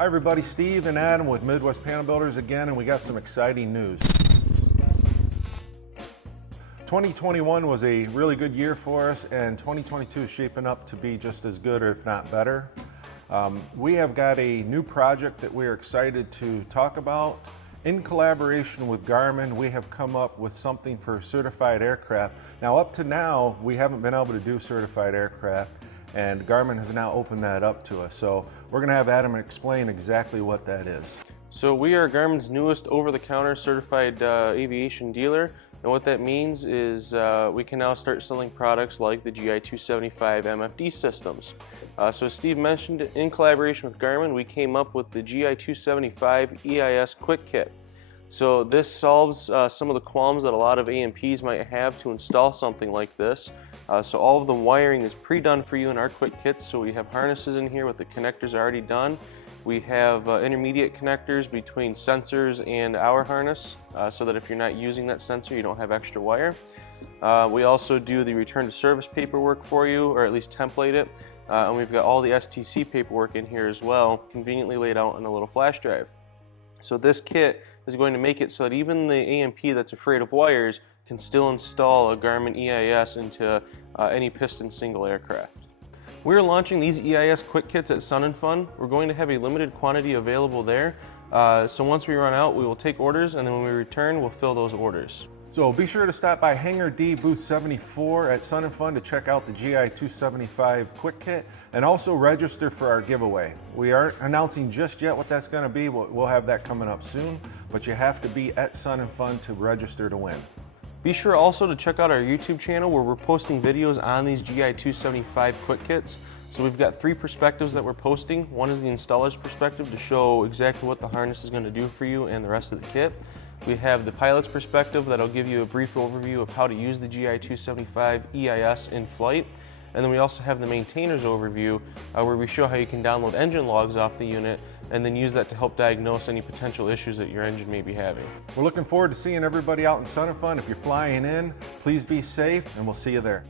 Hi everybody, Steve and Adam with Midwest Panel Builders again, and we got some exciting news. 2021 was a really good year for us, and 2022 is shaping up to be just as good, or if not better. We have got a new project that we're excited to talk about. In collaboration with Garmin, we have come up with something for certified aircraft. Now, up to now, we haven't been able to do certified aircraft, and Garmin has now opened that up to us. So we're gonna have Adam explain exactly what that is. So we are Garmin's newest over-the-counter certified aviation dealer. And what that means is we can now start selling products like the GI 275 MFD systems. So as Steve mentioned, in collaboration with Garmin, we came up with the GI 275 EIS Quick Kit. So this solves some of the qualms that a lot of A&Ps might have to install something like this. So all of the wiring is pre-done for you in our Quick Kits. So we have harnesses in here with the connectors already done. We have intermediate connectors between sensors and our harness, so that if you're not using that sensor, you don't have extra wire. We also do the return to service paperwork for you, or at least template it. And we've got all the STC paperwork in here as well, conveniently laid out in a little flash drive. So this kit is going to make it so that even the A&P that's afraid of wires can still install a Garmin EIS into any piston single aircraft. We're launching these EIS Quick Kits at Sun 'n Fun. We're going to have a limited quantity available there. So once we run out, we will take orders, and then when we return, we'll fill those orders. So be sure to stop by Hangar D booth 74 at Sun 'n Fun to check out the GI 275 Quick Kit, and also register for our giveaway. We aren't announcing just yet what that's going to be. We'll have that coming up soon, but you have to be at Sun 'n Fun to register to win. Be sure also to check out our YouTube channel where we're posting videos on these GI 275 Quick Kits. So we've got 3 perspectives that we're posting. One is the installer's perspective to show exactly what the harness is going to do for you and the rest of the kit. We have the pilot's perspective that'll give you a brief overview of how to use the GI 275 EIS in flight. And then we also have the maintainer's overview where we show how you can download engine logs off the unit and then use that to help diagnose any potential issues that your engine may be having. We're looking forward to seeing everybody out in Sun 'n Fun. If you're flying in, please be safe, and we'll see you there.